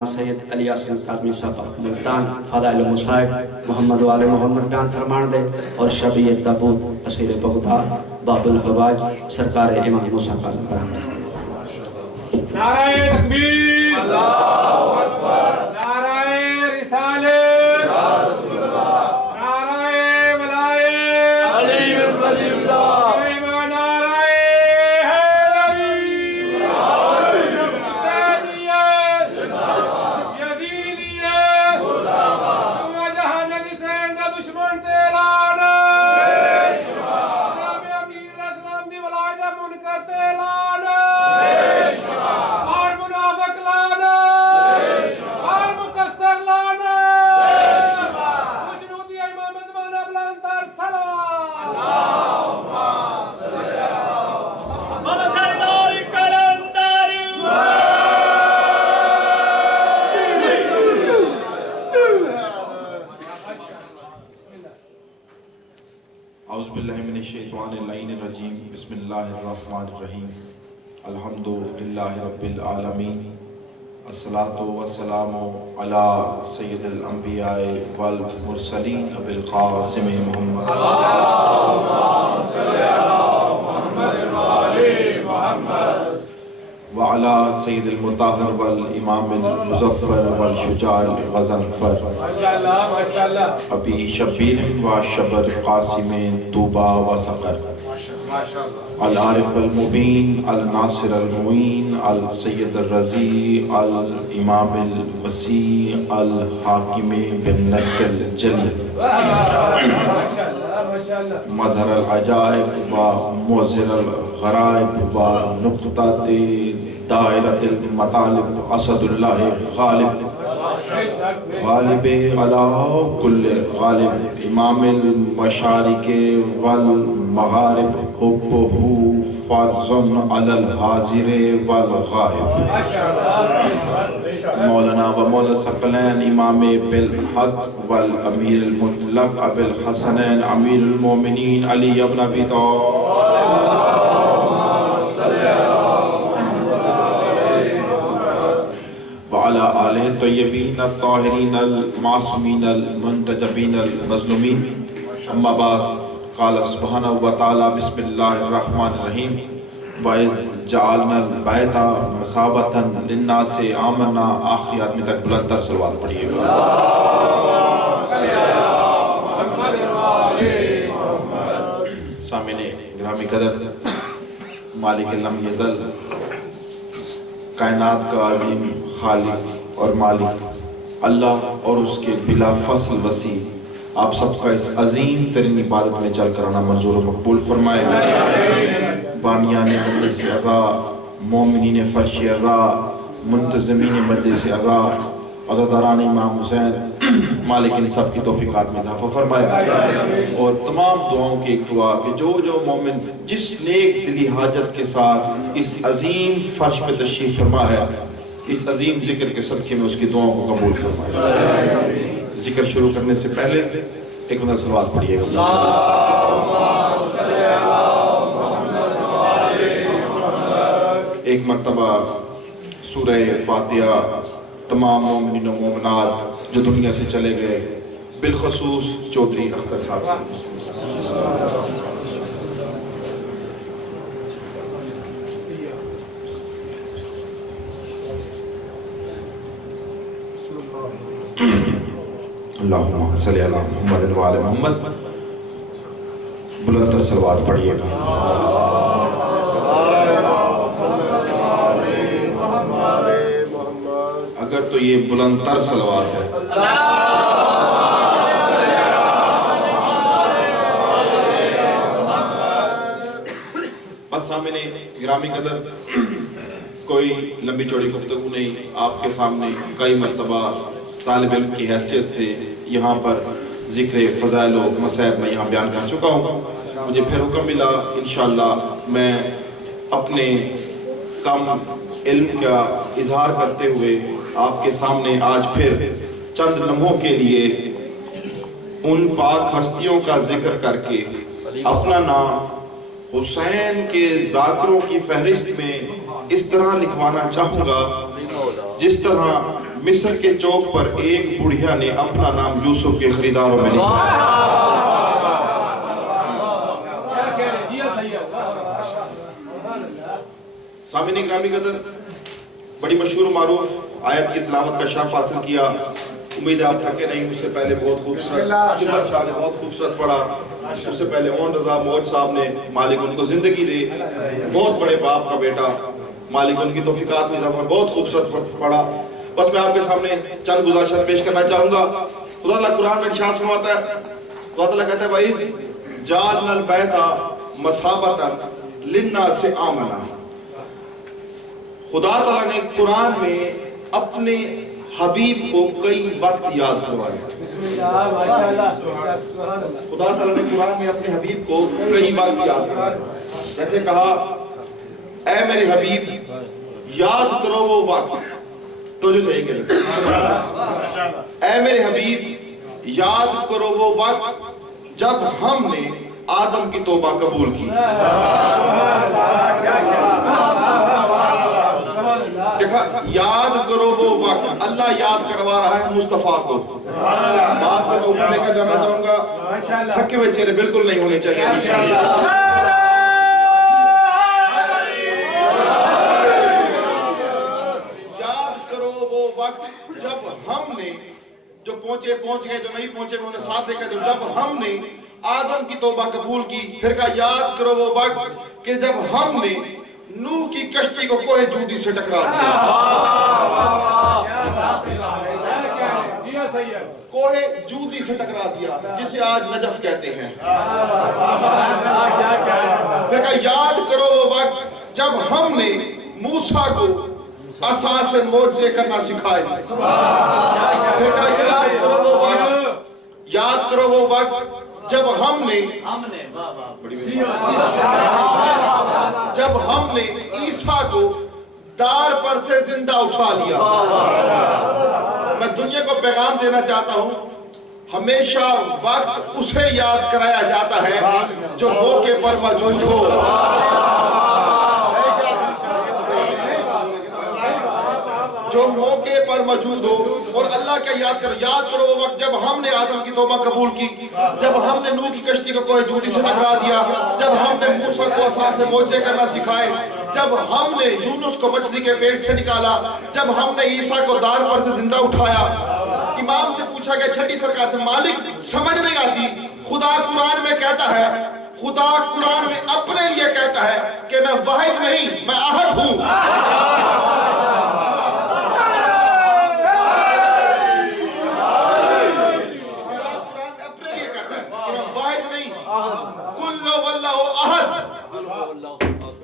سید علی یاسین کاظمی صاحب ملتان فضائل مصائب محمد وآل محمد بیان فرمان دے اور شبیہ تابوت اسیر بغداد باب الحواج سرکار امام موسیٰ کاظم برحمت نعرہ تکبیر اللہ اکبر نعرہ رسالت یا رسول اللہ نعرہ ولایت علی بن ولی اللہ بسم اللہ الرحمن الرحیم الحمدللہ رب العالمین الصلاة والسلام علی سید الانبیاء والمرسلین ابی القاسم محمد اللہم صلی علی محمد وآل محمد وعلی سید المطہر والامام المظفر والشجاع الغضنفر ابی شبیر و شبر قاسم طوبہ و سقر العارف المبین الناصر المعین السید الرضی الامام الوسیع الحاکم بالنصر الجل مظہر العجائب و موزر الغرائب و نقطات دائرۃ المطالب اسد اللہ غالب غالب علی کل غالب امام المشارق والمغارب حبہ فرض علی الحاضر والغائب مولانا و مولا ثقلین امام بالحق والامیر المطلق ابی الحسنین امیر المومنین علی ابن ابی طالب وعلى آلہ الطیبین الطاہرین المعصومین المنتجبین المظلومین اما بعد قال سبحانہ وتعالی بسم اللہ الرحمن الرحیم وَإِذْ جَعَلْنَا الْبَيْتَ مَثَابَةً لِلنَّاسِ آمَنَا آخری آدمی تک بلند تر صلوات پڑھیے گا سامنے گرامی قدر مالک لم یزل کائنات کا عظیم خالق اور مالک اللہ اور اس کے بلا فصل وسیع آپ سب کا اس عظیم ترین عبادت میں چل کر آنا منظور و مقبول فرمائے بانیان مجلس عزا مومنین فرش عزا منتظمین مجلس عزا عزاداران امام حسین مالک ان سب کی توفیقات میں اضافہ فرمائے اور تمام دعاؤں کی ایک دعا کہ جو مومن جس نیک دلی حاجت کے ساتھ اس عظیم فرش پہ تشریف فرما ہے اس عظیم ذکر کے صدقے میں اس کی دعاؤں کو قبول فرمائے ذکر شروع کرنے سے پہلے ایک مرتبہ صلوات پڑھیے گا ایک مرتبہ سورہ فاتحہ تمام مومنین و مومنات جو دنیا سے چلے گئے بالخصوص چودھری اختر صاحب اللہم صلی علی محمد و آل محمد بلند تر صلوات پڑھیے گا اگر تو یہ بلند تر صلوات ہے بس سامنے گرامی قدر کوئی لمبی چوڑی گفتگو نہیں آپ کے سامنے کئی مرتبہ طالب علم کی حیثیت سے یہاں پر ذکر فضائل و مصائب میں یہاں بیان کر چکا ہوں مجھے پھر حکم ملا انشاءاللہ میں اپنے کم علم کا اظہار کرتے ہوئے آپ کے سامنے آج پھر چند لمحوں کے لیے ان پاک ہستیوں کا ذکر کر کے اپنا نام حسین کے ذاکروں کی فہرست میں اس طرح لکھوانا چاہوں گا جس طرح مصر کے چوک پر ایک بڑھیا نے اپنا نام یوسف کے خریداروں میں لکھا. سامعین گرامی قدر، بڑی مشہور و معروف آیت کی تلاوت کا شرف حاصل کیا. امید ہے آپ تھکے نہیں. اس سے پہلے بہت خوبصورت عبداللہ شاہ نے بہت خوبصورت پڑھا. اس سے پہلے اون رضا موج صاحب نے، مالک ان کو زندگی دے، بہت بڑے باپ کا بیٹا، مالک ان کی توفیقات میں اضافہ، بہت خوبصورت پڑھا. بس میں آپ کے سامنے چند گزارشات پیش کرنا چاہوں گا. خدا اللہ قرآن میں ارشاد فرماتا ہے، خدا تعالیٰ کہتا ہے وَإِذْ جَعَلْنَا الْبَيْتَ مَثَابَةً لِلنَّاسِ آمَنًا. خدا تعالیٰ نے قرآن میں اپنے حبیب کو کئی وقت یاد کروایا. خدا تعالیٰ نے قرآن میں اپنے حبیب کو کئی وقت یاد کروایا. جیسے کہا، اے میرے حبیب یاد کرو وہ وقت، تو جو چاہیے کہ اے میرے حبیب یاد کرو وہ وقت جب ہم نے آدم کی توبہ قبول کی. دیکھا، یاد کرو وہ وقت، اللہ یاد کروا رہا ہے مصطفیٰ کو. بات میں اوپر لے کر جانا چاہوں گا، تھکے ہوئے چہرے بالکل نہیں ہونے چاہیے. یاد کرو وہ وقت جب ہم نے، جو پہنچے پہنچ گئے، جو نہیں پہنچے انہوں نے ساتھ لے کر، جب ہم نے آدم کی توبہ قبول کی. پھر کہا یاد کرو وہ وقت کہ جب ہم نے نوح کی کشتی کو کوہ جودی سے ٹکرا دیا. کوہ جودی سے ٹکرا دیا، جسے آج نجف کہتے ہیں. پھر کہا یاد کرو وہ وقت جب ہم نے موسیٰ کو عصا سے معجزے کرنا سکھائے. پھر کہا یاد کرو وہ وقت جب ہم نے عیسیٰ کو دار پر سے زندہ اٹھا لیا. میں دنیا کو پیغام دینا چاہتا ہوں، ہمیشہ وقت اسے یاد کرایا جاتا ہے جو موقع پر موجود ہو. جو موقع پر موجود ہو. اور اللہ کا یاد کرو وہ وقت جب ہم نے آدم کی توبہ قبول کی، جب ہم نے نوح کی کشتی کو کوہ جودی سے ٹکرا دیا، جب ہم نے موسیٰ کو عصا سے معجزے کرنا سکھائے، جب ہم نے یونس کو مچھلی کے پیٹ سے نکالا، جب ہم نے عیسیٰ کو دار پر سے زندہ اٹھایا. امام سے پوچھا گیا چھٹی سرکار سے، مالک سمجھ نہیں آتی، خدا قرآن میں کہتا ہے، خدا قرآن میں اپنے لیے کہتا ہے کہ میں واحد نہیں، میں احد ہوں.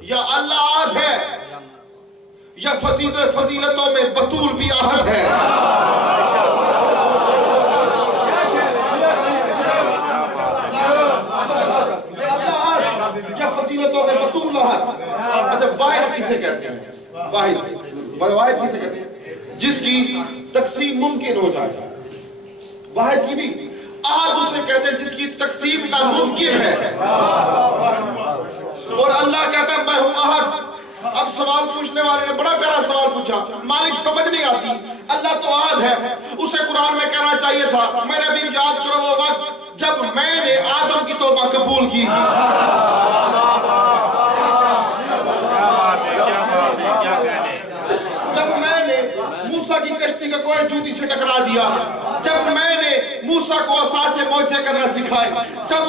یا اللہ احد ہے، یا فضیلتوں میں بطول بھی احد ہے. یا فضیلتوں میں بطول احد. اچھا، واحد کسے کہتے ہیں؟ واحد کسے کہتے ہیں؟ جس کی تقسیم ممکن ہو جائے. واحد کی بھی احد اسے کہتے ہیں جس کی تقسیم ناممکن ہے. اور اللہ کہتا ہے میں ہوں احد. اب سوال پوچھنے والے نے بڑا پیارا سوال پوچھا، مالک سمجھ نہیں آتی، اللہ تو احد ہے. اسے قرآن میں کہنا چاہیے تھا میرے بھی یاد کرو وہ وقت جب میں نے آدم کی توبہ قبول کی. جب میں نے موسیٰ کی کشتی کا کوہ جودی سے ٹکرا دیا، جب میں نے موسیٰ کو عصا سے معجزے کرنا سکھائے، جب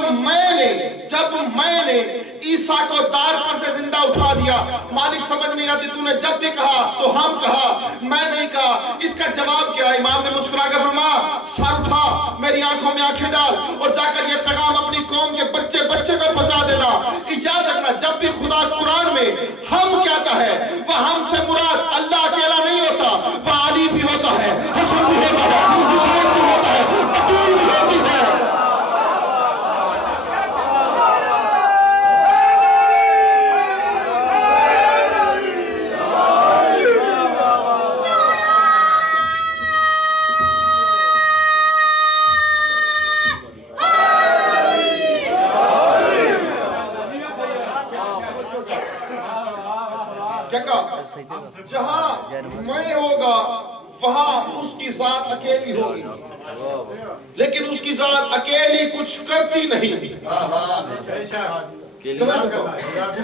میں نے عیسیٰ کو دار پر سے زندہ اٹھا دیا. مالک سمجھ نہیں آتی، تو نے جب بھی کہا تو ہم کہا، میں نہیں کہا. اس کا جواب کیا ہے؟ امام نے مسکرا کر فرمایا، سر اٹھا، میری آنکھوں میں آنکھیں ڈال اور جا کر یہ پیغام اپنی قوم کے بچے کو پہنچا دینا کہ یاد رکھنا جب بھی خدا قرآن میں ہم کہتا ہے، وہ ہم سے مراد اللہ اکیلا نہیں ہوتا، وہ علی بھی ہوتا ہے، حسن بھی ہوتا ہے، حسین بھی ہوتا ہے، بطول بھی ہوتی ہے. جہاں کی ذات اکیلی ہوگی، لیکن اس کی ذات اکیلی کچھ کرتی نہیں،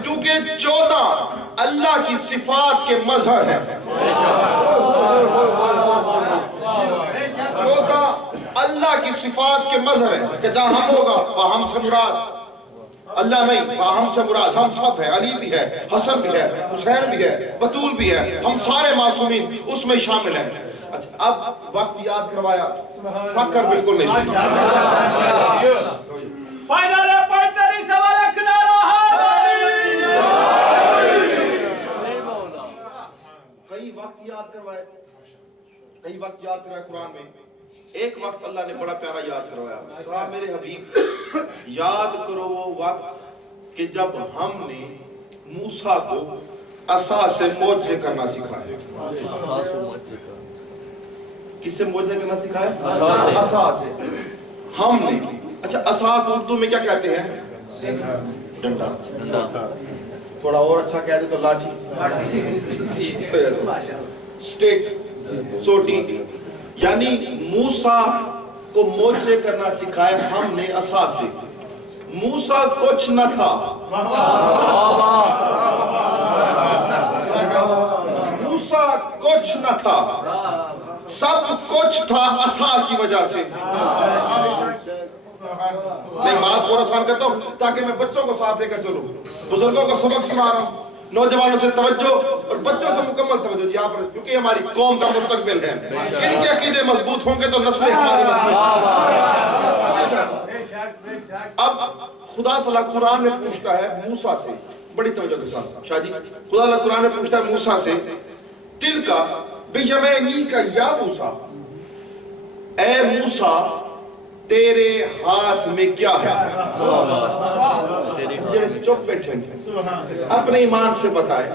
کیونکہ 14 اللہ کی صفات کے مظہر ہیں، 14 اللہ کی صفات کے مظہر ہیں، کہ جہاں ہم ہوگا وہاں ہم سے مراد اللہ نہیں، وہاں ہم سے مراد ہم سب ہیں، علی بھی ہے، حسن بھی ہے، حسین بھی ہے، بطول بھی ہے، ہم سارے معصومین اس میں شامل ہیں۔ اچھا اب وقت یاد کروایا، تھک کر بالکل نہیں سنتا۔ کئی وقت یاد کروائے، کئی وقت یاد کروائے قرآن میں۔ ایک وقت اللہ نے بڑا پیارا یاد کروایا، کہا میرے حبیب یاد کرو وہ وقت کہ جب ہم نے موسیٰ کو عصا سے معجزے کرنا سکھایا۔ کس سے معجزے کرنا سکھایا؟ عصا سے ہم نے۔ اچھا عصا کو اردو میں کیا کہتے ہیں؟ ڈنڈا۔ تھوڑا اور اچھا کہتے تو لاٹھی، سٹیک، سوٹی۔ یعنی موسیٰ کو معجزے کرنا سکھائے ہم نے عصا سے۔ موسیٰ کچھ نہ تھا، موسیٰ کچھ نہ تھا، سب کچھ تھا عصا کی وجہ سے۔ میں بات اور آسان کرتا ہوں تاکہ میں بچوں کو ساتھ دے کر چلوں، بزرگوں کو سبق سنا رہا ہوں، نوجوانوں سے توجہ اور بچوں سے مکمل توجہ یہاں پر، کیونکہ ہماری قوم کا مستقبل ہے۔ ان کے عقیدے مضبوط ہوں گے تو نسلیں ہماری مضبوط ہوں۔ اب خدا تعالیٰ قرآن میں پوچھتا ہے موسیٰ سے، بڑی توجہ کے ساتھ شاہ جی، خدا تعالیٰ قرآن میں پوچھتا ہے موسیٰ سے، تل کا بیمینی کا یا موسیٰ، اے موسیٰ تیرے ہاتھ میں کیا ہے؟ چپ بیٹھیں گے، اپنے ایمان سے بتائیں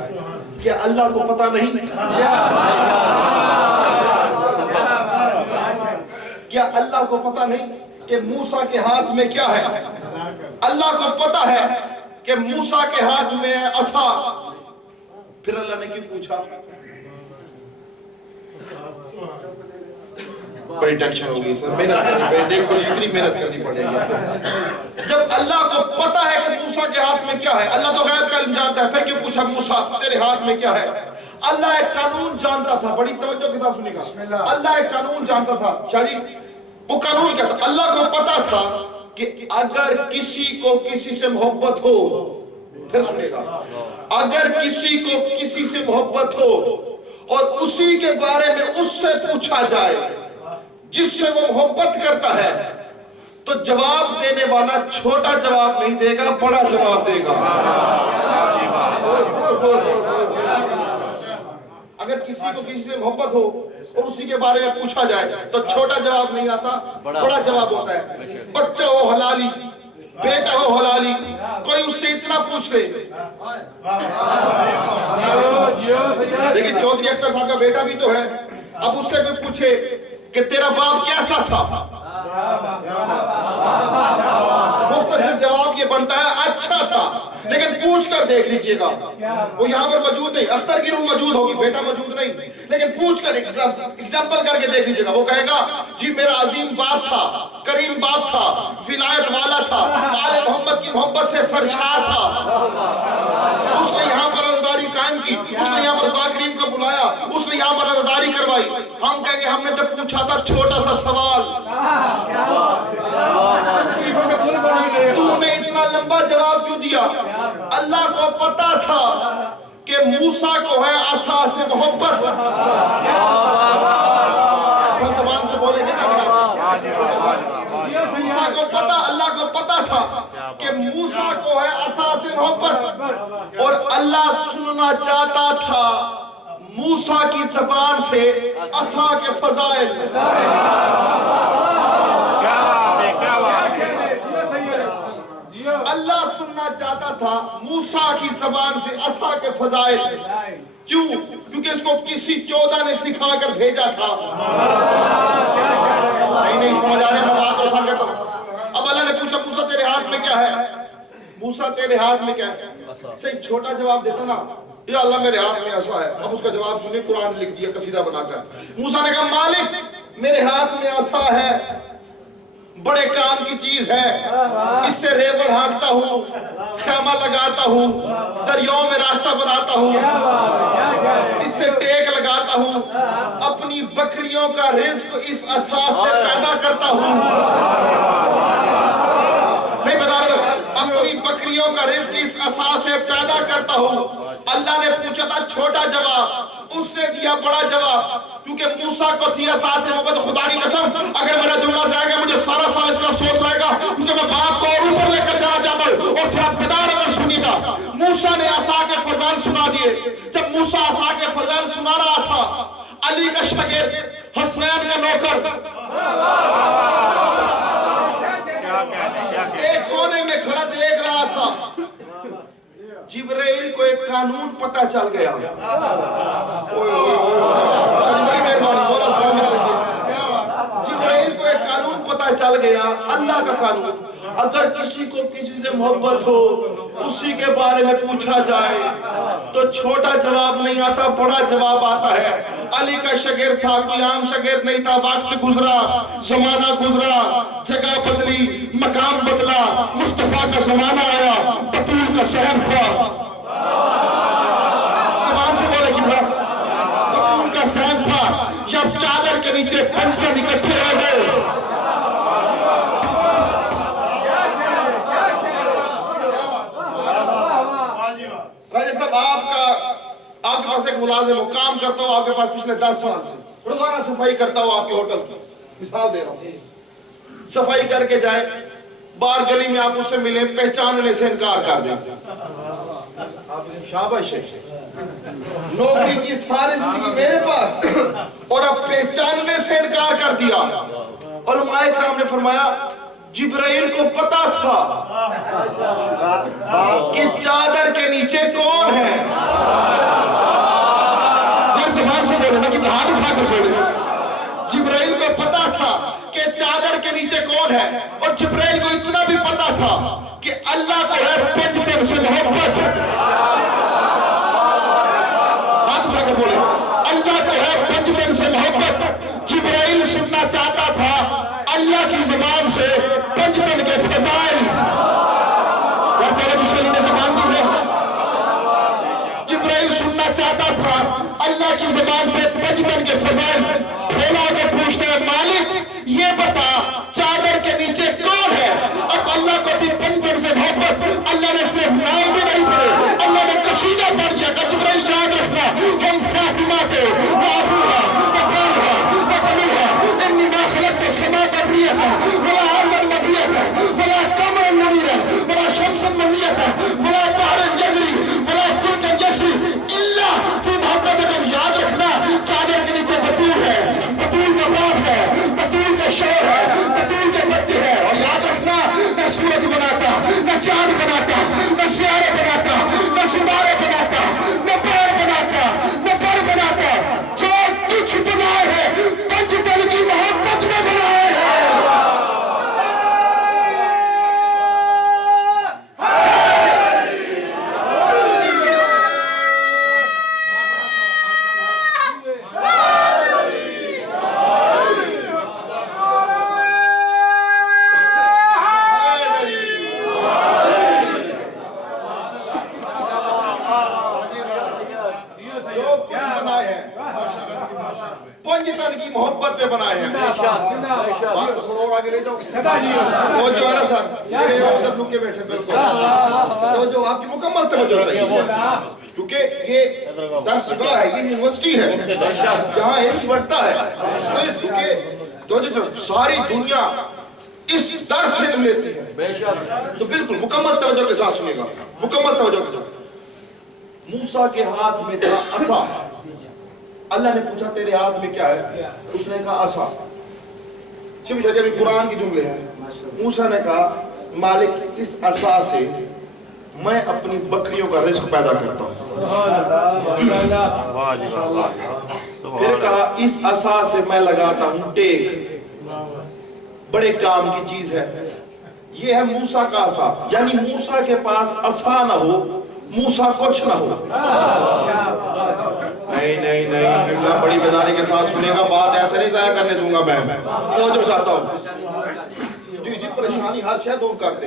کیا اللہ کو پتہ نہیں؟ کیا اللہ کو پتہ نہیں کہ موسیٰ کے ہاتھ میں کیا ہے؟ اللہ کو پتہ ہے کہ موسیٰ کے ہاتھ میں عصا، پھر اللہ نے کیوں پوچھا؟ بڑی ٹینشن ہوگی سر، محنت کرنی پڑے، دیکھو اتنی محنت کرنی پڑے گی۔ جب اللہ کو پتا ہے کہ موسیٰ کے ہاتھ میں کیا ہے، اللہ تو غیب کا علم جانتا ہے، پھر کیوں پوچھا موسیٰ تیرے ہاتھ میں کیا ہے؟ اللہ ایک قانون جانتا تھا، بڑی توجہ کے ساتھ سنی گا، اللہ ایک قانون جانتا تھا شاہ جی، وہ قانون کیا تھا؟ اللہ کو پتا تھا کہ اگر کسی کو کسی سے محبت ہو، پھر سنے گا، اگر کسی کو کسی سے محبت ہو اور اسی کے بارے میں اس سے پوچھا جائے جس سے وہ محبت کرتا ہے، تو جواب دینے والا چھوٹا جواب نہیں دے گا، بڑا جواب دے گا۔ اگر کسی کو کسی سے محبت ہو اور اسی کے بارے میں پوچھا جائے تو چھوٹا جواب نہیں آتا، بڑا جواب ہوتا ہے۔ بچہ ہو حلالی، بیٹا ہو حلالی، کوئی اس سے اتنا پوچھ لے، لیکن چودھری اختر صاحب کا بیٹا بھی تو ہے، اب اس سے کوئی پوچھے کہ تیرا باپ کیسا تھا، مختصر جواب یہ بنتا ہے اچھا تھا، لیکن پوچھ کر دیکھ لیجئے گا، وہ یہاں پر موجود نہیں، اختر کی روح موجود ہوگی، بیٹا موجود نہیں، لیکن پوچھ کر ایگزامپل کر کے دیکھ لیجئے گا، وہ کہے گا جی میرا عظیم باپ تھا، کریم باپ تھا، ولایت والا تھا، آل محمد کی محبت سے سرشار تھا، اس نے یہاں پر عزاداری قائم کی، اس نے یہاں پر ذاکرین کو بلایا، اس نے یہاں پر عزاداری کروائی۔ ہم کہیں گے ہم نے تو پوچھا تھا چھوٹا سا سوال، تو نے اتنا لمبا جواب کیوں دیا؟ اللہ کو پتا تھا کہ موسیٰ کو ہے عصا سے محبت، سر زبان سے بولیں گے نا، موسیٰ کو پتا، اللہ کو پتا تھا کہ موسیٰ کو ہے عصا سے محبت، اور اللہ سننا چاہتا تھا موسیٰ کی زبان سے عصا کے فضائل۔ اللہ سننا چاہتا تھا موسیٰ کی زبان سے عصا کے فضائل، کیوں؟ کیونکہ اس کو کسی 14 نے سکھا کر بھیجا تھا۔ نہیں سمجھ آ رہے، میں بات کو سان کرتا ہوں۔ اب اللہ نے پوچھا موسیٰ تیرے ہاتھ میں کیا ہے؟ موسیٰ تیرے ہاتھ میں کیا ہے؟ صحیح چھوٹا جواب دیتا نا، یا اللہ میرے ہاتھ میں عصا ہے۔ اب اس کا جواب سنیں، قرآن لکھ دیا قصیدہ بنا کر، موسیٰ نے کہا مالک عصا ہے بڑے کام کی چیز ہے، اس سے ریوڑ ہانکتا ہوں، خیمہ لگاتا ہوں، دریاؤں میں راستہ بناتا ہوں، اس سے ٹیک لگاتا ہوں، اپنی بکریوں کا رزق اس عصا سے پیدا کرتا ہوں۔ نہیں بتا رہا، اپنی بکریوں کا رزق اس عصا سے پیدا کرتا ہوں۔ اللہ نے پوچھا تھا چھوٹا جواب، اس نے دیا بڑا جواب، کیونکہ موسیٰ کو تھی عصا سے محبت۔ خدا کی قسم اگر میرا جملہ جائے گا مجھے سارا سال اس کا افسوس رہے گا، کیونکہ میں بات کو اور اوپر لے کر جانا چاہتا ہوں، اور تھوڑا بیدار اگر سنی گا۔ موسیٰ نے عصا کے فضائل سنا دیے۔ جب موسیٰ عصا کے فضائل سنا رہا تھا، علی کا شاگرد، حسنین کا نوکر ایک کونے میں کھڑا دیکھ رہا تھا۔ جبرائیل کو ایک قانون پتہ چل گیا۔ جبرائیل کو ایک قانون پتہ چل گیا، اللہ کا قانون۔ اگر کسی کو کسی سے محبت ہو، اسی کے بارے میں پوچھا جائے تو چھوٹا جواب نہیں آتا، بڑا جواب آتا ہے۔ علی کا شاگرد تھا، کوئی عام شاگرد نہیں تھا۔ وقت گزرا، زمانہ گزرا، جگہ بدلی، مقام بدلا، مصطفیٰ کا زمانہ آیا، بطول کا شہر تھا۔ زبان سے بولے کہ بطول کا شہر تھا، جب چادر کے نیچے پنجتن اکٹھے ہو گئے۔ راجہ صاحب آپ کے پاس ایک ملازم ہو، کام کرتا ہو آپ کے پاس پچھلے 10 سال سے، روزانہ صفائی کرتا ہو آپ کے ہوٹل کی، مثال دے رہا ہوں، صفائی کر کے جائے، باہر گلی میں آپ اس سے ملیں، پہچاننے سے انکار کر دیں، آپ شاباش ہے، نوکری کی ساری زندگی میرے پاس، اور اب پہچاننے سے انکار کر دیا۔ علماء کرام نے فرمایا جبرائیل کو پتا تھا کہ چادر کے نیچے کون ہے۔ ہر زبان سے بولے نا کہ ہاتھ اٹھا کر بولے۔ جبرائیل کو پتا تھا کہ چادر کے نیچے کون ہے، اور جبرائیل کو اتنا بھی پتا تھا کہ اللہ کو ہے پنجتن سے محبت۔ ہاتھ اٹھا کر بولے، اللہ کو ہے پنجتن سے محبت۔ جبرائیل سننا چاہتا تھا اللہ کی زبان سے پنجتن کے فضائل، اور پہلے جسے لینے سے باندھی ہے۔ جبرائیل سننا چاہتا تھا اللہ کی زبان سے پنجتن کے فضائل۔ پھیلا کے پوچھتے ہیں مالک یہ بتا چادر کے نیچے کون ہے؟ اب اللہ کو بھی پنجتن سے محبت۔ اللہ نے صرف نام بھی نہیں پڑھے، اللہ نے قصیدہ پڑھ دیا کہ جبرائیل یاد رکھنا ہم فاطمہ کے وابوہا وقالہا وقلوہا انی ما خلقت السماء بنیتا ولا عرضا مدیتا ولا قمرا منیرا ولا شمسا مزیتا ولا بحرا یجری ولا فلکا یسری الا فی محبتکم۔ یاد رکھنا چادر کے نیچے بطول ہے، بطول کا باپ ہے، بطول کا شوہر ہے، بطول کے بچے ہیں۔ اور یاد رکھنا نہ سورج بناتا، نہ چاند بناتا، نہ سیارے بناتا، نہ ستارے بناتا، نہ پیر بناتا، نہ پر بناتا، جو کچھ بنائے ہے پنجتن کی محبت میں بنائے ہے۔ پنجتن کی محبت میں بنائے ہیں۔ بات کو تھوڑا اور آگے لے جاؤ، توجہ ہے نا سر، سب لوگ کے بیٹھے بالکل توجہ، آپ کی مکمل توجہ چاہیے، کیونکہ یہ درسگاہ ہے، یہ یونیورسٹی ہے، یہاں علم بڑھتا ہے، تو ساری دنیا اس درس سے علم لیتی ہے، تو بالکل مکمل توجہ کے ساتھ سنے گا، مکمل توجہ کے ساتھ۔ موسیٰ کے ہاتھ میں تھا عصا۔ اللہ نے پوچھا تیرے ہاتھ میں کیا ہے؟ اس نے کہا عصا۔ شبی شاہ جب قرآن کی جملے ہیں، موسیٰ نے کہا مالک اس عصا سے میں اپنی بکریوں کا رزق پیدا کرتا ہوں۔ پھر کہا اس عصا سے میں لگاتا ہوں ٹیک، بڑے کام کی چیز ہے۔ یہ ہے موسیٰ کا عصا، یعنی موسیٰ کے پاس عصا نہ ہو موسیٰ کچھ نہ ہو. نہیں نہیں نہیں قبلہ بڑی بیداری کے ساتھ سنے گا, بات ایسے نہیں ضائع کرنے دوں گا میں جو چاہتا ہوں. جی پریشانی ہر شے دور کرتے.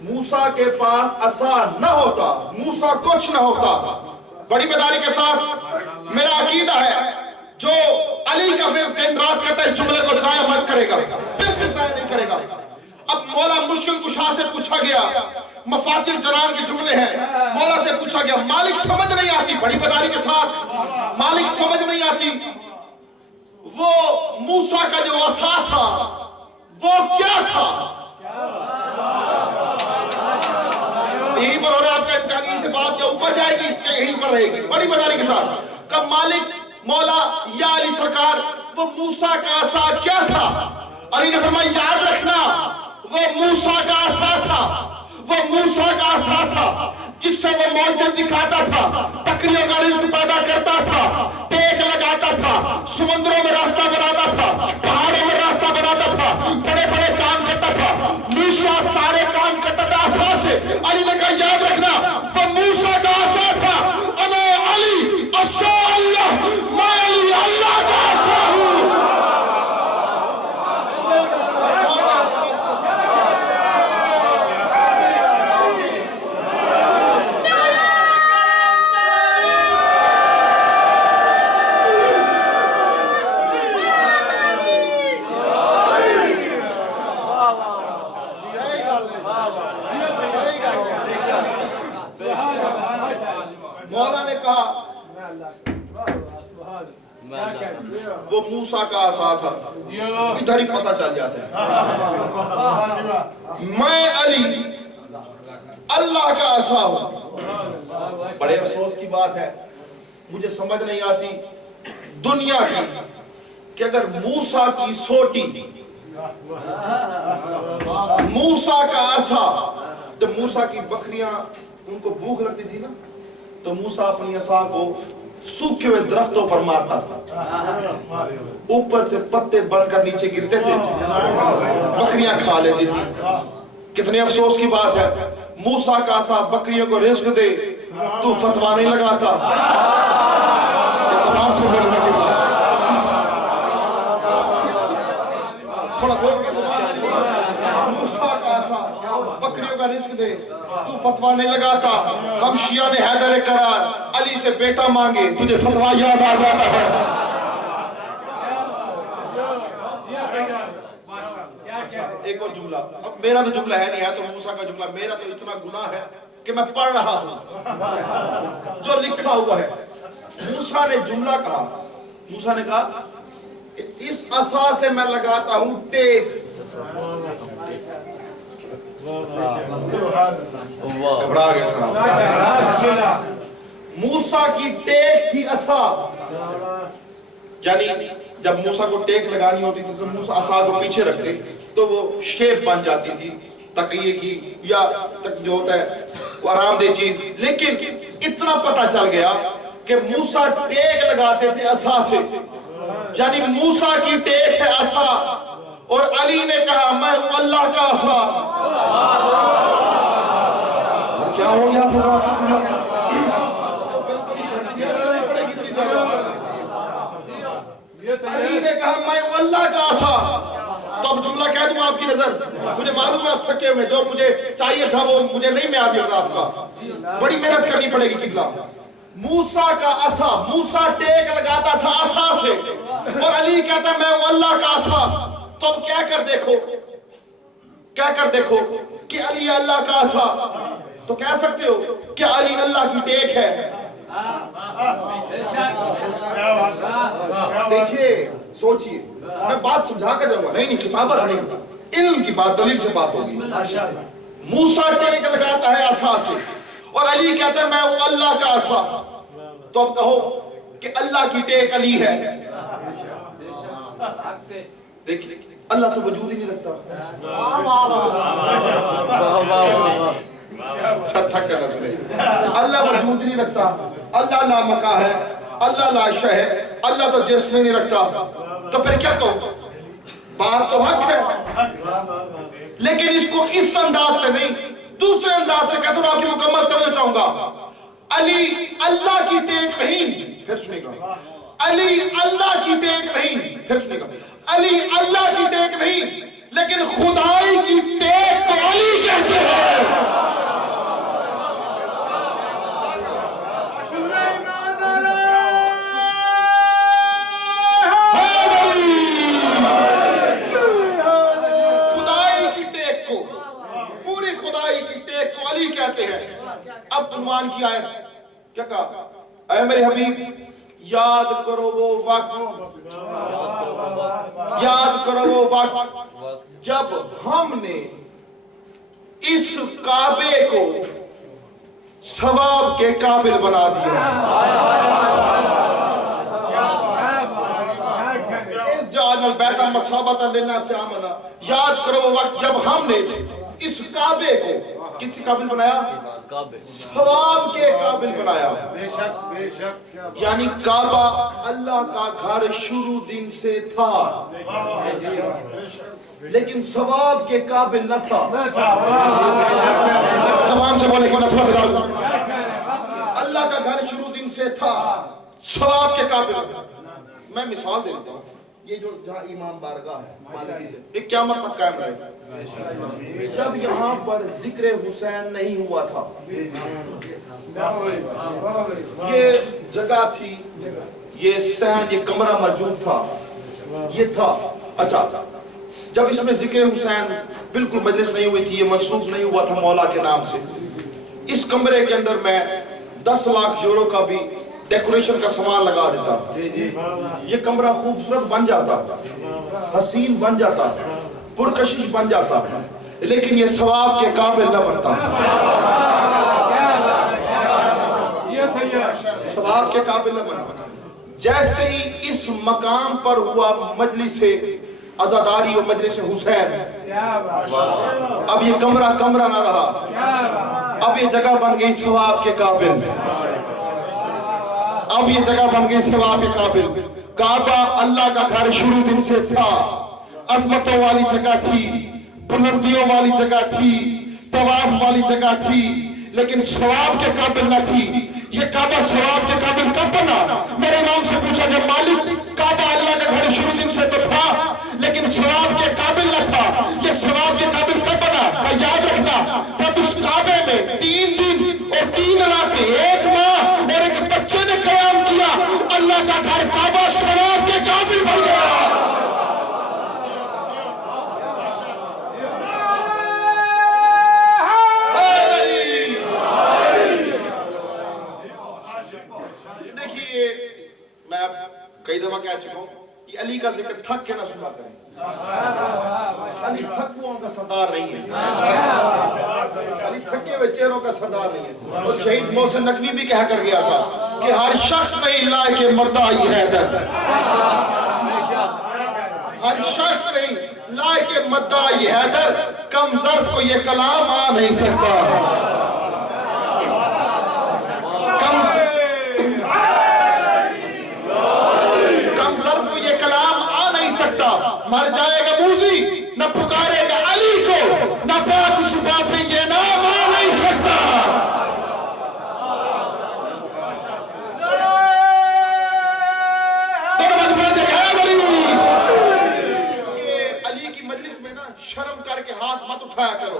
موسیٰ کے پاس عصا نہ ہوتا, موسیٰ کچھ نہ ہوتا. بڑی بیداری کے ساتھ میرا عقیدہ ہے جو علی کا دن رات کہتا ہے اس جملے کو ضائع مت کرے گا, بالکل ضائع نہیں کرے گا. اب مولا مشکل کشا سے پوچھا گیا, مفاتل جنان کے جملے ہیں, مولا سے پوچھا گیا مالک سمجھ نہیں آتی, بڑی بیداری کے ساتھ مالک سمجھ نہیں آتی وہ موسیٰ کا جو عصا تھا وہ کیا تھا. یہیں پر ہو رہا ہے آپ کا امتحان, سے بات کیا اوپر جائے گی یا یہیں پر رہے گی. بڑی بیداری کے ساتھ کب مالک مولا یا علی سرکار وہ موسیٰ کا عصا کیا تھا. علی نے فرمایا یاد رکھنا وہ موسیٰ کا عصا تھا, وہ موسیٰ کا عصا تھا جس سے وہ معجزے دکھاتا تھا, بکریوں کا رزق پیدا کرتا تھا, ٹیک لگاتا تھا, سمندروں میں راستہ بناتا تھا, پہاڑوں میں راستہ بناتا تھا, بڑے بڑے کام کرتا تھا. موسیٰ سارے کام کرتا تھا عصا سے. علی نے کہا یاد رکھنا وہ موسیٰ کا عصا تھا. انا علی عصا اللہ, میں علی اللہ کا عصا ہوں. مولا نے کہا وہ موسیٰ کا عصا تھا. ادھر ہی پتہ چل جاتا ہے میں علی اللہ کا عصا ہوں. بڑے افسوس کی بات ہے, مجھے سمجھ نہیں آتی دنیا کی کہ اگر موسیٰ کی سوٹی, موسیٰ کا عصا, جب موسیٰ کی بکریاں ان کو بھوک لگتی تھی نا تو موسیٰ اپنی عصا کو سوکھے ہوئے درختوں پر مارتا تھا, اوپر سے پتے بن کر نیچے گرتے تھے, بکریاں کھا لیتی تھی. کتنے افسوس کی بات ہے موسیٰ کا عصا بکریوں کو رزق دے, تو فتویٰ نہیں لگاتا. زبان سے بولنے کی بات تھوڑا بول کے زبان نہیں بولتا. موسیٰ کا عصا بکریوں کا رزق دے, تو فتویٰ نہیں لگاتا. ہم شیعہ نے حیدر قرار علی سے بیٹا مانگے, تجھے فتویٰ یاد آ جاتا ہے. ایک اور جملہ, اب میرا تو جملہ ہے نہیں, ہے تو موسیٰ کا جملہ. میرا تو اتنا گناہ ہے کہ میں پڑھ رہا ہوں جو لکھا ہوا ہے. موسیٰ نے جملہ کہا, موسیٰ نے کہا کہ اس عصا سے میں لگاتا ہوں ٹیک. گھبرا گیا سلام. موسیٰ کی ٹیک تھی عصا, یعنی جب موسیٰ کو ٹیک لگانی ہوتی تھی تو موسیٰ عصا کو پیچھے رکھتے تو وہ شیپ بن جاتی تھی تکیے کی یا جو ہوتا ہے وہ آرام دہ چیز. لیکن اتنا پتہ چل گیا کہ موسیٰ ٹیک لگاتے تھے عصا سے, یعنی موسیٰ کی ٹیک ہے عصا, اور علی نے کہا میں ہوں اللہ کا عصا. اور کیا ہو گیا پورا؟ علی نے کہا میں ہوں اللہ کا عصا. تو اب جملہ کہہ دوں آپ کی نظر, مجھے معلوم ہے آپ تھکے ہوئے, جو مجھے چاہیے تھا وہ مجھے نہیں میں مل رہا آپ کا, بڑی محنت کرنی پڑے گی. قبلہ موسیٰ کا عصا, موسیٰ ٹیک لگاتا تھا عصا سے, اور علی کہتا میں ہوں اللہ کا عصا. تو اب کہہ کر دیکھو کہ علی اللہ کا عصا, تو کہہ سکتے ہو کہ علی اللہ کی ٹیک ہے. دیکھیے سوچئے, میں بات سمجھا کر جاؤں گا, نہیں کتابہ نہیں, علم کی بات, دلیل سے بات ہوگی. موسیٰ ٹیک لگاتا ہے عصا سے اور علی کہتا ہے میں ہوں اللہ کا عصا. تو اب کہو کہ اللہ کی ٹیک علی ہے. دیکھیں اللہ تو وجود ہی نہیں رکھتا. سر تھک کر سنے, اللہ وجود نہیں رکھتا, اللہ لا مکا ہے, اللہ لا شہ ہے, اللہ تو جسم نہیں رکھتا. تو پھر کیا کہو, بات تو حق ہے, لیکن اس کو اس انداز سے نہیں دوسرے انداز سے کہتا ہوں، آپ کی مکمل توجہ چاہوں گا. علی اللہ کی ٹیک نہیں، پھر سنیں گا، علی اللہ کی ٹیک نہیں، پھر سنیں گا، علی اللہ کی ٹیک نہیں لیکن خدائی کی ٹیک کو علی کہتے ہیں. خدائی کی ٹیک کو، پوری خدائی کی ٹیک کو علی کہتے ہیں. اب عنوان کیا ہے، کیا کہا؟ اے میرے حبیب یاد کرو وہ وقت، یاد کرو وہ وقت جب ہم نے اس کعبے کو ثواب کے قابل بنا دیا. اس جعلنا البیت مثابۃ للناس آمنا. یاد کرو وہ وقت جب ہم نے اس کعبے کو کس کے قابل بنایا؟ ثواب کے قابل بنایا. بے شک بے شک. یعنی کعبہ اللہ کا گھر شروع دن سے تھا لیکن ثواب کے قابل نہ تھا. زبان سے بولے کہ نتھوا بتا. اللہ کا گھر شروع دن سے تھا، ثواب کے قابل. میں مثال دے دیتا ہوں. یہ جو جہاں امام بارگاہ ہے مالکی سے، یہ قیامت تک قائم رہے. جب یہاں پر ذکر حسین نہیں ہوا تھا، یہ جگہ تھی، یہ صحن، یہ کمرہ موجود تھا، یہ تھا. اچھا، جب اس میں ذکر حسین بالکل مجلس نہیں ہوئی تھی، یہ منسوخ نہیں ہوا تھا مولا کے نام سے، اس کمرے کے اندر میں 10 لاکھ یورو کا بھی ڈیکوریشن کا سامان لگا دیتا، یہ کمرہ خوبصورت بن جاتا، حسین بن جاتا، پرکشش بن جاتا، لیکن یہ ثواب کے قابل نہ بنتا. ثواب کے قابل نہ بنتا. جیسے ہی اس مقام پر ہوا مجلس عزاداری و مجلس حسین، اب یہ کمرہ نہ رہا، اب یہ جگہ بن گئی ثواب کے قابل. اب یہ جگہ بن گئی ثواب کے قابل. کعبہ اللہ کا گھر شروع دن سے تھا، عظمتوں والی جگہ تھی، بلندیوں والی جگہ تھی، طواف والی جگہ تھی، لیکن ثواب کے قابل نہ تھی. یہ کعبہ ثواب کے قابل کب بنا؟ میرے امام سے پوچھا جب مالک کعبہ اللہ کا گھر شروع دن سے تو تھا لیکن ثواب کے قابل نہ تھا، یہ ثواب کے قابل کب بنا؟ کہ یاد رکھنا، جب اس کعبے میں 3 دن اور 3 راتیں، 1 ماہ اور ایک بچے نے قیام کیا، اللہ کا گھر کعبہ ثواب کے قابل بن گیا. میں کئی دفعہ کہہ چکا ہوں کہ علی کا ذکر تھک کے نہ سنا کریں. علی تھکووں کا سردار نہیں ہے، علی تھکے ہوئے چہروں کا سردار نہیں ہے. اور شہید محسن نقوی بھی کہا کر گیا تھا کہ ہر شخص نہیں لائق مردائی حیدر، ہر شخص نہیں لائق مردائی حیدر، کم ظرف کو یہ کلام آ نہیں سکتا. مر جائے گا موزی، نہ پکارے گا علی کو، نہ پاک صبح پہ یہ نام آ نہیں سکتا. یہ علی کی مجلس میں نا شرم کر کے ہاتھ مت اٹھایا کرو.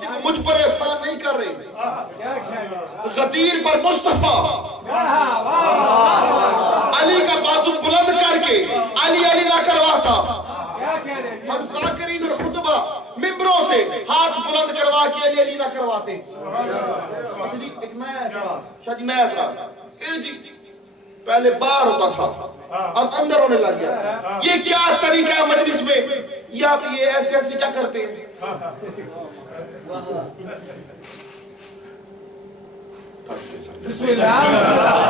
دیکھو مجھ پر احسان نہیں کر رہے، غدیر پر مصطفیٰ علی کا بازو بلند کر کے علی علی نہ کرواتا. ہم ذاکرین اور خطبہ ممبروں سے ہاتھ بلند کروا کے علی علی نہ کرواتے. ایک نیا اعتراض، شاید نیا اعتراض، پہلے باہر ہوتا تھا اب اندر ہونے لگ گیا. یہ کیا طریقہ ہے مجلس میں؟ یہ آپ یہ ایسے ایسے کیا کرتے ہیں؟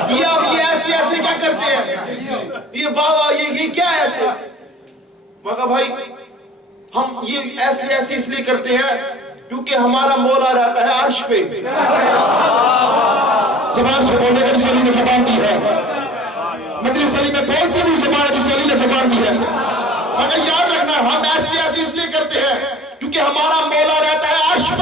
یہ آپ یہ ایسے ایسے کیا کرتے ہیں؟ یہ واہ واہ یہ کیا ہے ایسے؟ مگر بھائی ہم یہ ایسے ایسے اس لیے کرتے ہیں کیونکہ ہمارا مولا رہتا ہے عرش پہ. زبان سے بولنے کا جس علی نے زبان دی ہے، مجلس علی میں بولتی ہوئی زبان ہے جس علی نے زبان دی ہے. مگر یاد رکھنا ہم ایسے ایسے اس لیے کرتے ہیں کیونکہ ہمارا مولا رہتا ہے عرش پہ.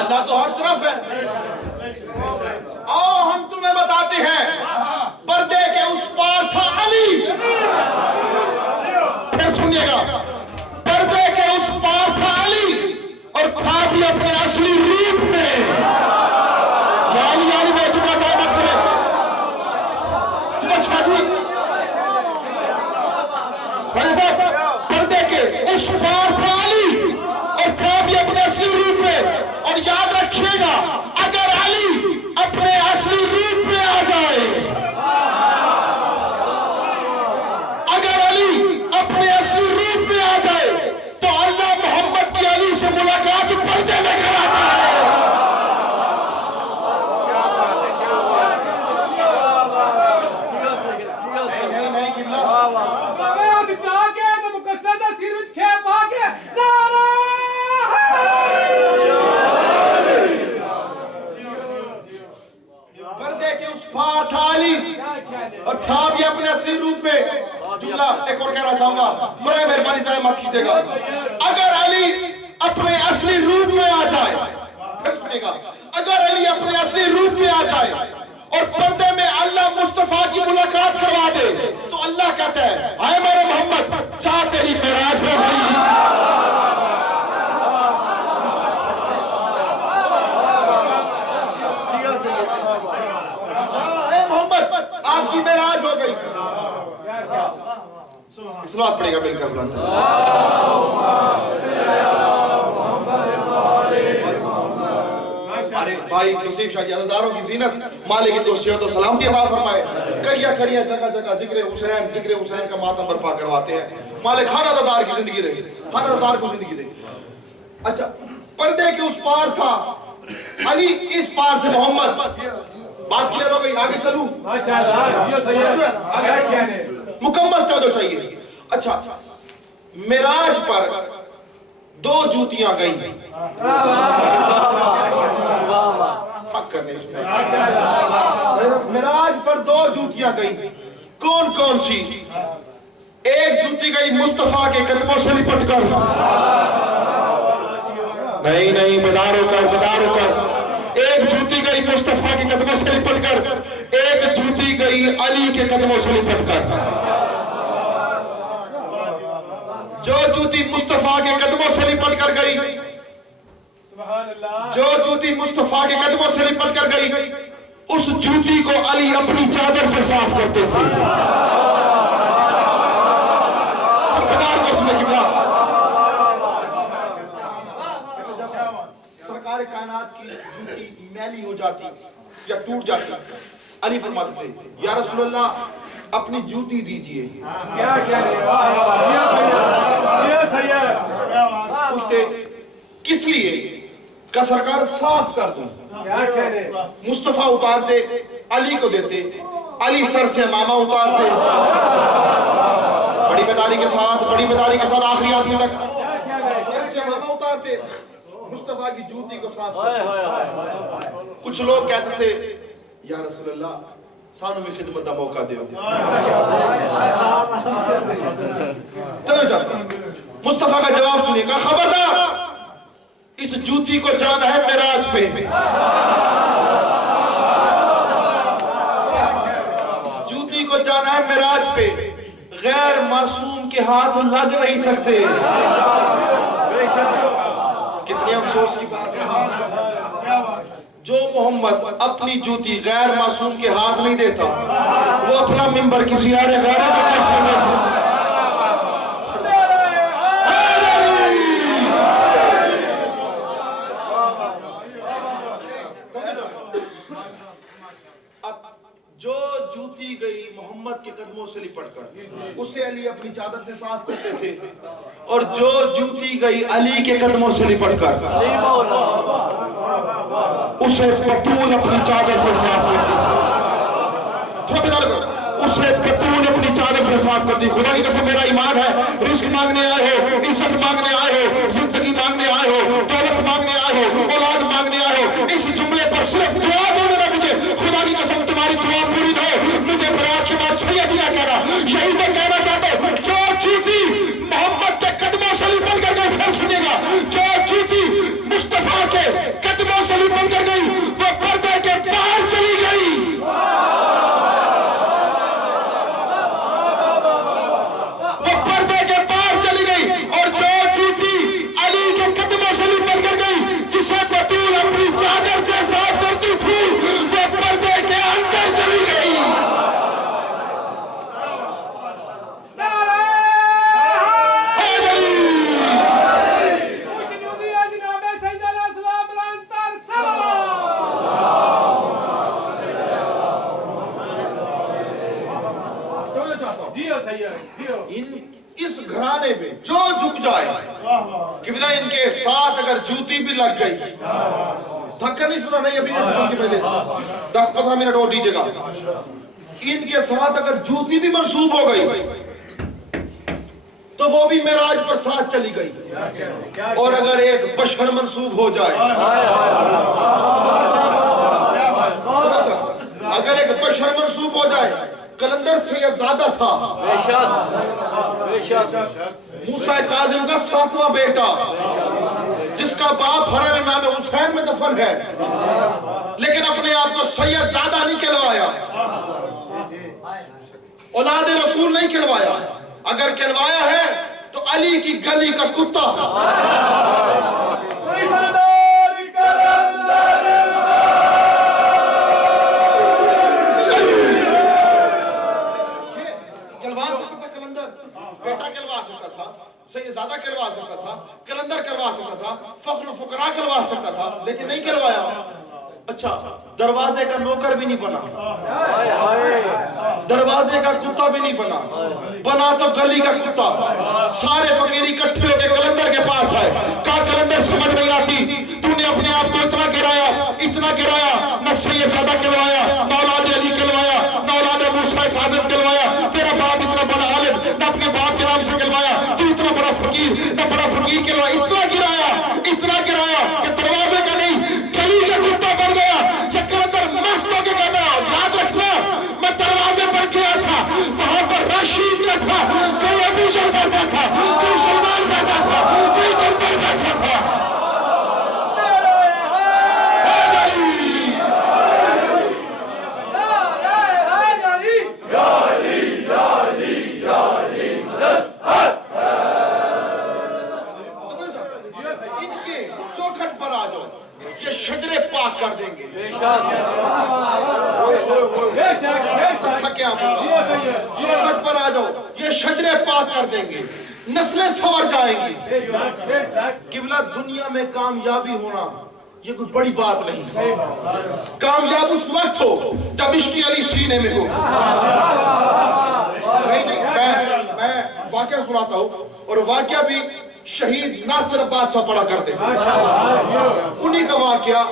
اللہ تو ہر طرف ہے. آؤ ہم تمہیں بتاتے ہیں پردے کے اس پار تھا علی. پھر سنیے گا, پردے کے اس پار تھا علی اور تھا بھی اپنے اصلی روپ میں. یعنی میں چکا سا مت کرے چکا شادی بھائی صاحب, پردے کے اس پار تھا علی اور تھا بھی اپنے اصلی روپ میں. اور یاد رکھیے گا اگر علی اپنے اصلی روپ میں آ جائے, اگر علی اپنے اصلی روپ میں آ جائے تو اللہ محمد کی علی سے ملاقات پردے میں کراتا ہے. جا کے تو مقصد سر وچ کھیپ آ کے پردے کے اس پار تھا علی اور تھا بھی اپنے اصلی روپ میں. جملہ ایک اور کہنا چاہوں گا, برائے مہربانی سے مت کیجیے گا. اگر علی اپنے اصلی روپ میں آ جائے, پھر سنیے گا, اگر علی اپنے اصلی روپ میں آ جائے اور پردے میں اللہ مصطفیٰ کی ملاقات کروا دے تو اللہ کہتا ہے اے میرے محمد جا تیری معراج ہو گئی. اے محمد آپ کی معراج ہو گئی. صلوات پڑے گا مل کر بلند. ارے بھائی توصیف شاہ عزاداروں کی زینت مالک کی توصیت و سلامتی عطا فرمائے. کریا کریا جگہ جگہ ذکر حسین کا ماتم برپا کرواتے ہیں. مالک ہر عزادار کی زندگی رہے, ہر عزادار کو زندگی دے. اچھا, پردے کے اس پار تھا علی, اس پار تھے محمد. بات کلیئر ہو گئی, آگے چلوں. مکمل توجہ چاہیے. اچھا, معراج پر دو جوتیاں گئیں. معراج پر دو جوتیاں گئیں. کون کون سی؟ ایک جوتی گئی مصطفیٰ کے قدموں سے لپٹ کر. نہیں, بیدار ہو کر. ایک جوتی گئی مصطفیٰ کے قدموں سے لپٹ کر, ایک جوتی گئی علی کے قدموں سے لپٹ کر. جو جوتی مصطفیٰ کے قدموں سے لپٹ کر گئی, جو جوتی مصطفیٰ کے قدموں سے لپٹ کر گئی, اس جوتی کو علی اپنی چادر سے صاف کرتے تھے. سب بیدار کر سنے قبلہ. سرکار کائنات کی جوتی میلی ہو جاتی یا ٹوٹ جاتی, علی فرماتے تھے یا رسول اللہ اپنی جوتی دیجئے. کیا کہہ رہے ہو؟ پوچھتے کس لیے؟ کہ سرکار صاف کر دوں. مصطفیٰ اتارتے علی کو دیتے, علی سر سے امامہ اتارتے بڑی بیداری کے ساتھ آخری آدمی تک سر سے امامہ اتارتے, مصطفیٰ کی جوتی کو صاف کرتے. کچھ لوگ کہتے تھے یا رسول اللہ سانوں میں خدمت کا موقع دیو. مصطفیٰ کا جواب سنیے گا, خبردار اس جوتی کو جانا ہے معراج پہ. اس جوتی کو جانا ہے معراج پہ, غیر معصوم کے ہاتھ لگ نہیں سکتے. کتنی افسوس کی بات ہے. جو محمد اپنی جوتی غیر معصوم کے ہاتھ نہیں دیتا, وہ اپنا منبر کسی اور غیر کو کیسے دے سکتا. جو جوتی گئی محمد کے قدموں سے لپٹ کر, اسے علی اپنی چادر سے صاف کرتے تھے, اور جو جوتی گئی علی کے قدموں سے لپٹ کر, اسے بطول اپنی چادر سے صاف کرتی. اسے بطول اپنی چادر سے صاف کرتی. خدا کی قسم میرا ایمان ہے, رزق مانگنے آئے ہو, عزت مانگنے آئے ہو, زندگی مانگنے آئے ہو, دولت مانگنے آئے ہو, اولاد مانگنے آئے ہو, اس جملے پر صرف دعا دو نا مجھے. خدا کی قسم تمہاری دعا پوری ہو. مجھے برات کے بعد سیدی نہ کہنا, یہی میں کہنا چاہتا ہوں. جو جوتی محمد کے قدموں سے لپٹ کر گئی, پھر سنیے گا, جو جوتی مصطفیٰ کے قدموں گھرانے میں جو جھک جائے قبلہ ان کے ساتھ اگر جوتی بھی لگ گئی، دھکا نہیں سنا نہیں ابھی نہیں کے پہلے 10-15 منٹ اور دیجئے گا، ان کے ساتھ اگر جوتی بھی منسوب ہو گئی تو وہ بھی معراج پر ساتھ چلی گئی، اور اگر ایک بشر منسوب ہو جائے، اگر ایک بشر منسوب ہو جائے، کلندر سید زادہ تھا موسیٰ کاظم کا 7واں بیٹا، جس کا باپ حرم امام حسین میں دفن ہے، لیکن اپنے آپ کو سید زادہ نہیں کہلوایا، اولاد رسول نہیں کہلوایا، اگر کہلوایا ہے تو علی کی گلی کا کتا، سید زادہ کلوا سکتا تھا، کلندر کلوا سکتا تھا، فخر الفقراء کلوا سکتا تھا، لیکن نہیں کلوایا۔ اچھا دروازے کا نوکر بھی نہیں بنا، دروازے کا کتا بھی نہیں بنا، بنا تو گلی کا کتا۔ سارے فقیر اکٹھے ہو کے کلندر کے پاس آئے، کہا کلندر سمجھ نہیں آتی، تو نے اپنے آپ کو اتنا گرایا، نہ سید زادہ کلوایا، نہ اولاد علی کلوایا، نہ اولاد موسیٰ کاظم کلوایا، تیرا باپ اتنا بڑا عالم، نہ اپنے باپ کے نام سے کلوایا، تو اتنا بڑا فقیر، نہ بڑا فقیر کلوایا، اتنا گرایا کہ دروازے کا نہیں گلی کا کتا بن گیا۔ یہ کلندر مست ہو کے کہتا، یاد رکھنا میں دروازے پر گیا تھا، وہاں پر رشید تھا، کوئی ابو ذر بیٹھا تھا، کوئی سلمان بیٹھا تھا، کوئی جنبر بیٹھا تھا۔ ان کے چوکھٹ پر آ جاؤ، یہ شجرے پاک کر دیں گے۔ چوکھٹ پر آ جاؤ، یہ شجرے پاک کر دیں گے، نسلیں سنور جائیں گی۔ قبلہ دنیا میں کامیابی ہونا یہ کوئی بڑی بات نہیں، کامیاب اس وقت ہو جب عشق علی سینے میں ہو۔ نہیں میں واقعہ سناتا ہوں، اور واقعہ بھی شہید ناصر عباس سے پڑھا کرتے تھے، انہی کا واقعہ